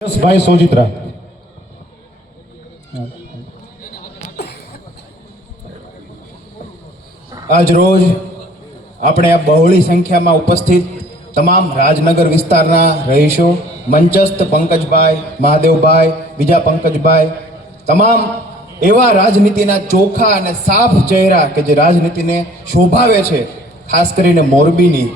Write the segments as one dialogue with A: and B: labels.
A: ભાઈ સોજિત્રા.
B: આજ રોજ આપણે આ બહોળી સંખ્યામાં ઉપસ્થિત તમામ રાજનગર વિસ્તારના રહીશો, મંચસ્થ પંકજભાઈ, મહાદેવભાઈ, બીજા પંકજભાઈ, તમામ એવા રાજનીતિના ચોખા અને સાફ ચહેરા કે જે રાજનીતિને શોભાવે છે, ખાસ કરીને મોરબીની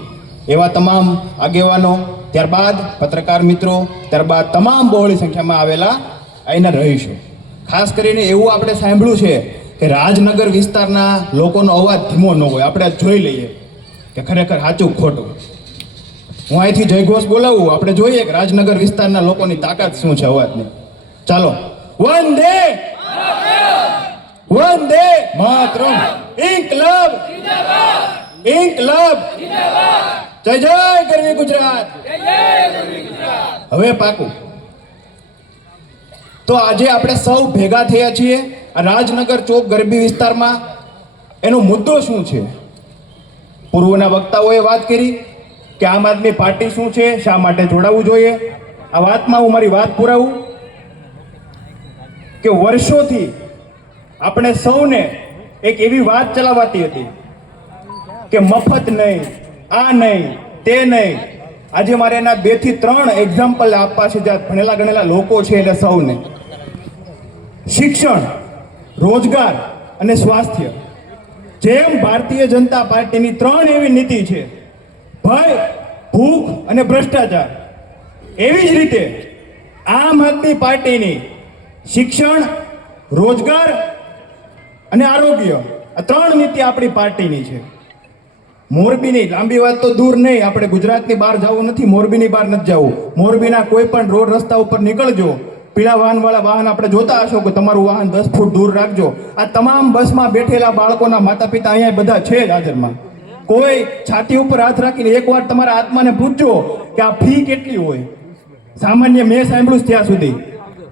B: એવા તમામ આગેવાનો, ત્યારબાદ પત્રકાર મિત્રો, ત્યારબાદ તમામ બહોળી સંખ્યામાં આવેલા અહીંના રહીશો. ખાસ કરીને એવું આપણે સાંભળ્યું છે કે રાજનગર વિસ્તારના લોકોનો અવાજ ધીમો ન હોય. આપણે જોઈ લઈએ કે ખરેખર સાચું ખોટું. હું અહીંથી જયઘોષ બોલાવું. આપણે જોઈએ કે રાજનગર વિસ્તારના લોકોની તાકાત શું છે અવાજની. ચાલો. વંદે વંદે માતરમ. ઇન્કલબ. ઇન્કલાબ. જય જય ગરવી ગુજરાત. હવે પાકું. તો આજે આપણે સૌ ભેગા થયા છીએ રાજનગર ચોક ગરબી વિસ્તારમાં. એનો મુદ્દો શું છે? પૂર્વના વક્તાઓએ વાત કરી કે આમ આદમી પાર્ટી શું છે શા માટે જોડાવવું જોઈએ? આ વાતમાં હું મારી વાત પુરાવું કે વર્ષોથી આપણે સૌને એક એવી વાત ચલાવાતી હતી કે મફત નહીં આ નહીં, તે નહીં. આજે મારે એના બેથી ત્રણ એક્ઝામ્પલ આપવા છે, જ્યાં ભણેલા ગણેલા લોકો છે એટલે સૌને. શિક્ષણ, રોજગાર અને સ્વાસ્થ્ય. જેમ ભારતીય જનતા પાર્ટીની ત્રણ એવી નીતિ છે, ભય, ભૂખ અને ભ્રષ્ટાચાર. એવી જ રીતે આમ આદમી પાર્ટીની શિક્ષણ, રોજગાર અને આરોગ્ય આ ત્રણ નીતિ આપણી પાર્ટીની છે. મોરબીની લાંબી વાત તો દૂર નહીં. આપણે ગુજરાતની બહાર જવું નથી, મોરબીની બહાર નથી જવું. મોરબીના કોઈ પણ રોડ રસ્તા ઉપર નીકળજો. પીળા વાહનવાળા વાહન આપણે જોતા હશો કે તમારું વાહન દસ ફૂટ દૂર રાખજો. આ તમામ બસમાં બેઠેલા બાળકોના માતા પિતા અહીંયા બધા છે જ હાજરમાં. કોઈ છાતી ઉપર હાથ રાખીને એકવાર તમારા આત્માને પૂછજો કે આ ફી કેટલી હોય. સામાન્ય મેં સાંભળ્યું ત્યાં સુધી.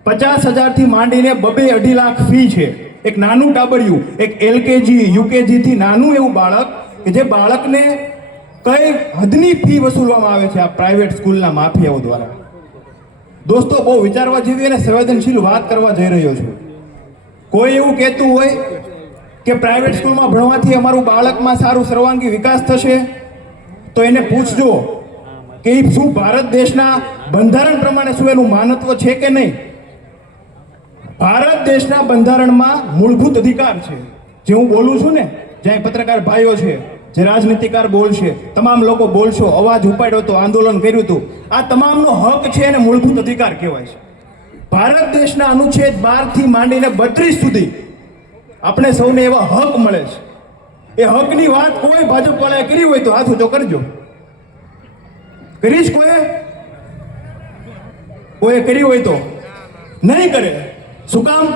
B: પચાસ હજારથી માંડીને બબે અઢી લાખ ફી છે. એક નાનું ટાબરિયું એક એલકેજી યુકેજી થી નાનું એવું બાળક કે જે બાળકને કઈ હદની ફી વસૂલવામાં આવે છે આ પ્રાઇવેટ સ્કૂલના માફિયાઓ દ્વારા? દોસ્તો, બહુ વિચારવા જેવી અને સંવેદનશીલ વાત કરવા જઈ રહ્યો છું. કોઈ એવું કહેતું હોય કે પ્રાઇવેટ સ્કૂલમાં ભણવાથી અમારું બાળકમાં સારું સર્વાંગી વિકાસ થશે, તો એને પૂછજો કે શું ભારત દેશના બંધારણ પ્રમાણે શું એનું માનત્વ છે કે નહીં? ભારત દેશના બંધારણમાં મૂળભૂત અધિકાર છે. જે હું બોલું છું ને જ્યાં પત્રકાર ભાઈઓ છે, જે રાજનીતિકાર બોલશે તમામ લોકો બોલશો અવાજ ઉપાડ્યો હતો આંદોલન કર્યું હતું. આ તમામનો હક છે અને મૂળભૂત અધિકાર કહેવાય છે. ભારત દેશના અનુચ્છેદ બારથી માંડીને બત્રીસ સુધી આપણે સૌને એવા હક મળે છે. એ હકની વાત કોઈ ભાજપ વાળાએ કરી હોય તો હાથ ઊંચો કરજો. કરીશ કોઈ? કોઈએ કરી હોય તો? નહીં કરે. શું કામ?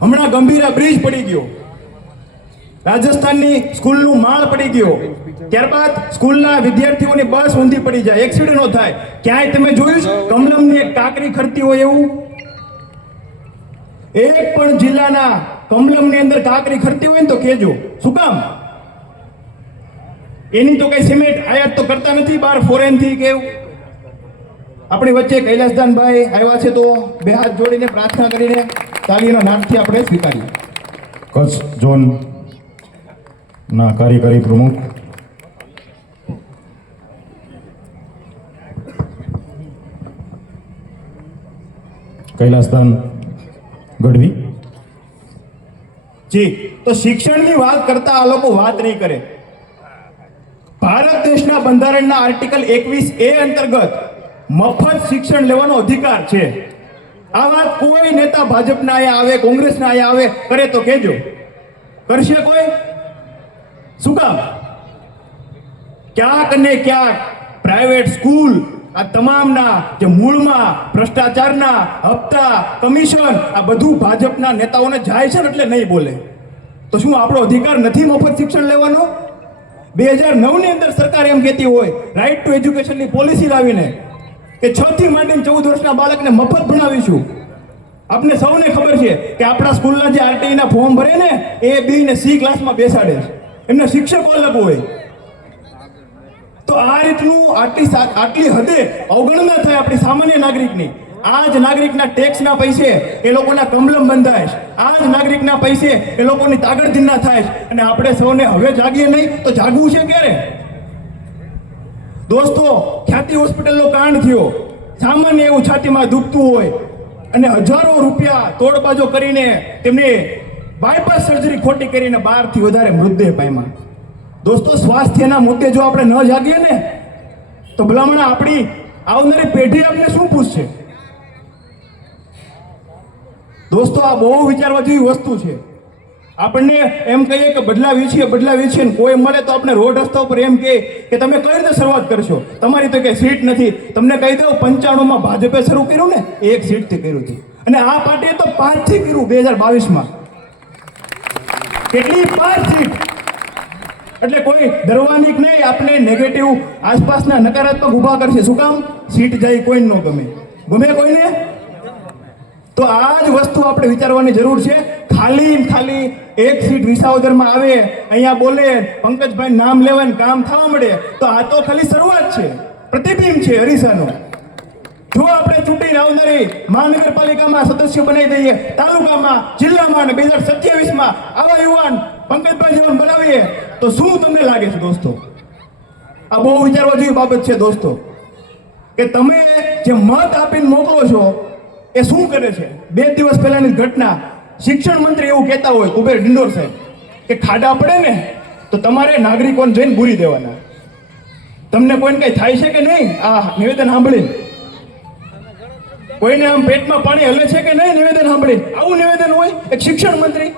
B: હમણાં ગંભીરા બ્રિજ પડી ગયો. રાજસ્થાનની સ્કૂલનું માળ પડી ગયો. ત્યારબાદ સ્કૂલના વિદ્યાર્થીઓની બસ ઊંધી પડી જાય. એક્સિડન્ટો થાય. ક્યાંય તમે જોયું કમલમની એક કાકરી ખરતી હોય એવું? એક પણ જિલ્લાના કમલમની અંદર કાકરી ખરતી હોય ને તો કેજો શું કામ? એની તો કઈ સિમેન્ટ આયાત તો કરતા નથી બહાર ફોરેનથી કે આપણી વચ્ચે કૈલાસદાનભાઈ આવ્યા છે તો બે હાથ જોડીને પ્રાર્થના કરીને તાલીના નામથી આપણે સ્વીકારીએ.
A: કચ્છ ઝોન ના કાર્યકારી પ્રમુખ. કૈલાસદાન ગઢવી.
B: જી, તો શિક્ષણની વાત કરતા આ લોકો વાત નહીં કરે. ભારત દેશના બંધારણના આર્ટિકલ એકવીસ એ અંતર્ગત મફત શિક્ષણ લેવાનો અધિકાર છે. આ વાત કોઈ નેતા ભાજપના આવે, કોંગ્રેસના આવે, કરે તો કહેજો. કરશે કોઈ? શું કામ ક્યાંક ને ક્યાંક પ્રાઇવેટ સ્કૂલ આ તમામના જે મૂળમાં ભ્રષ્ટાચારના હપ્તા કમિશન આ બધું ભાજપના નેતાઓને જાય છે એટલે નહીં બોલે. તો શું આપણો અધિકાર નથી મફત શિક્ષણ લેવાનો? બે હજાર નવની અંદર સરકાર એમ કહેતી હોય રાઈટ ટુ એજ્યુકેશનની પોલિસી લાવીને કે છ થી માંડીને ચૌદ વર્ષના બાળકને મફત ભણાવીશું. આપને સૌને ખબર છે કે આપણા સ્કૂલના જે આરટીઈના ફોર્મ ભરે ને, એ, બી ને સી ક્લાસમાં બેસાડે છે. એમના શિક્ષકો અલગ હોય તો આ રીતનું આટલી આટલી હદે અવગણના થાય આપણી સામાન્ય નાગરિકની. આ જ નાગરિકના ટેક્સના પૈસે એ લોકોના કમલમ બંધાય આ જ નાગરિકના પૈસે એ લોકોની તાગડધીના થાય અને આપણે સૌને હવે જાગીએ નહીં તો જાગવું છે ક્યારે? દોસ્તો, ખ્યાતિ હોસ્પિટલનો કાંડ થયો. સામાન્ય એવું છાતીમાં દુખતું હોય અને હજારો રૂપિયા તોડબાજો કરીને તેમને બાયપાસ સર્જરી ખોટી કરીને બારથી વધારે મૃતદેહ પામ્યા દોસ્તો, સ્વાસ્થ્યના મુદ્દે જો આપણે ન જાગીએ ને, તો ભલામણ આપણી આવનારી પેઢી આપણે શું પૂછશે? દોસ્તો, આ બહુ વિચારવા જેવી વસ્તુ છે. આપણને એમ કહીએ કે બદલાવી છીએ બદલાવી છીએ કોઈ મળે તો આપણે રોડ રસ્તા ઉપર એમ કહે કે તમે કઈ રીતે શરૂઆત કરશો? તમારી તો કે સીટ નથી. તમને કહી દઉં, પંચાણુંમાં ભાજપે શરૂ કર્યું ને, એક સીટથી કર્યું હતું. અને આ પાર્ટીએ તો પાંચથી કર્યું, બે હજાર બાવીસમાં. કેટલી પાંચ સીટ એટલે કોઈ ડરવાની નહીં આપણે નેગેટિવ આસપાસના નકારાત્મક ઊભા કરશે. શું કામ? સીટ જાય, કોઈ ન ગમે. ગમે કોઈને? તો આ જ વસ્તુ આપણે વિચારવાની જરૂર છે. ખાલી ખાલી એક સીટ વિસાવદરમાં આવે, અહીંયા બોલે, પંકજભાઈ, નામ લેવાય કામ થવા મળે. તો આ તો ખાલી શરૂઆત છે. પ્રતિબિંબ છે હરીસાનું જો આપણે ચૂંટીને આવનારી મહાનગરપાલિકામાં સદસ્ય બનાવી દઈએ, તાલુકામાં, જિલ્લામાં અને બે હજાર સત્યાવીસમાં આવા યુવાન પંકજભાઈ જીવન બનાવીએ, તો શું તમને લાગે છે દોસ્તો? આ બહુ વિચારવા જેવી બાબત છે દોસ્તો, કે તમે જે મત આપીને મોકલો છો, એ શું કરે છે? બે દિવસ પહેલાની ઘટના, શિક્ષણ મંત્રી એવું કહેતા હોય, કુબેર ડિંડોર સાહેબ, કે ખાડા પડે ને, તો તમારે નાગરિકોને જઈને ભૂરી દેવાના. તમને કોઈને કંઈ થાય છે કે નહીં? આ નિવેદન સાંભળીને. કોઈને આમ પેટમાં પાણી હલે છે કે નહીં, નિવેદન સાંભળી આવું નિવેદન હોય? એક શિક્ષણ મંત્રી.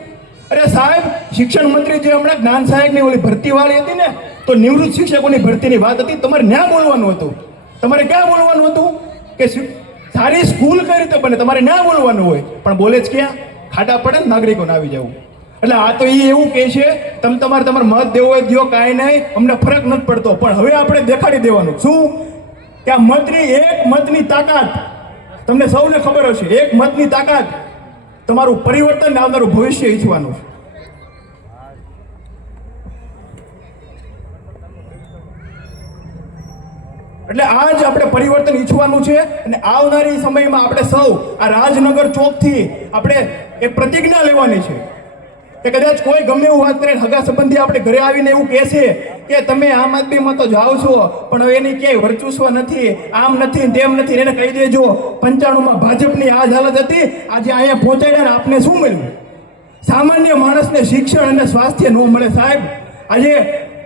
B: અરે સાહેબ, શિક્ષણ મંત્રી જે હમણાં જ્ઞાન સહાયકની ઓલી ભરતી વાળી હતી ને, તો નિવૃત્ત શિક્ષકોની ભરતીની વાત હતી. તમારે ન્યા બોલવાનું હતું? તમારે ક્યાં બોલવાનું હતું? કે સારી સ્કૂલ કઈ રીતે બને? તમારે ન્યા બોલવાનું હોય? પણ બોલે જ ક્યાં? ખાડા પડે નાગરિકોને આવી જવું. એટલે આ તો એ એવું કહે છે, તમે તમારે તમારે મત દેવો હોય દો કાંઈ નહીં, અમને ફરક નથી પડતો. પણ હવે આપણે દેખાડી દેવાનું. શું? કે આ મતની એક મતની તાકાત તમને સૌને ખબર હશે, એક મતની તાકાત તમારું પરિવર્તન આવનારું ભવિષ્ય ઈચ્છવાનું છે. એટલે આજ આપણે પરિવર્તન ઈચ્છવાનું છે અને આવનારી સમયમાં આપણે સૌ આ રાજનગર ચોકથી આપણે એક પ્રતિજ્ઞા લેવાની છે. કે કદાચ કોઈ ગમે એવું વાત કરે હગા સંબંધી આપણે ઘરે આવીને એવું કહેશે કે તમે આમ આદમીમાં તો જાઓ છો, પણ હવે એની ક્યાંય વર્ચુસ્વ નથી, આમ નથી તેમ નથી એને કહી દેજો, પંચાણુંમાં ભાજપની આ હાલત હતી, આજે અહીંયા પહોંચાડ્યા આપને શું મળ્યું? સામાન્ય માણસને શિક્ષણ અને સ્વાસ્થ્ય ન મળે સાહેબ. આજે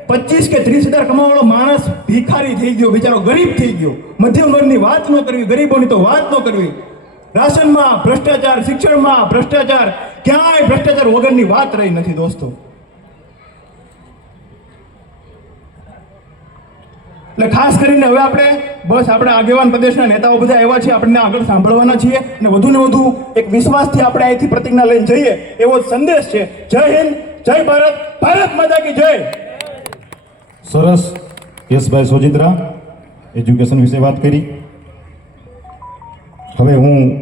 B: પચીસ કે ત્રીસ હજાર કમાવાળો માણસ ભિખારી થઈ ગયો, બિચારો ગરીબ થઈ ગયો. મધ્યમ વર્ગની વાત ન કરવી, ગરીબોની તો વાત ન કરવી. રાશનમાં ભ્રષ્ટાચાર, શિક્ષણમાં ભ્રષ્ટાચાર, ક્યાંય ભ્રષ્ટાચાર વગરની વાત રહી નથી દોસ્તો. એટલે ખાસ કરીને હવે આપણે બસ આપણા આગેવાન પ્રદેશના નેતાઓ બધા એવા છે, આપણને આગળ સાંભળવાના છીએ અને વધુ ને વધુ એક વિશ્વાસથી આપણે અહીંથી પ્રતિજ્ઞા લઈને જઈએ એવો સંદેશ છે. જય હિન્દ, જય ભારત ભારત માતા કી જય.
A: સરસ. યશભાઈ સોજિત્રા, એજ્યુકેશન વિશે વાત કરી. હવે હું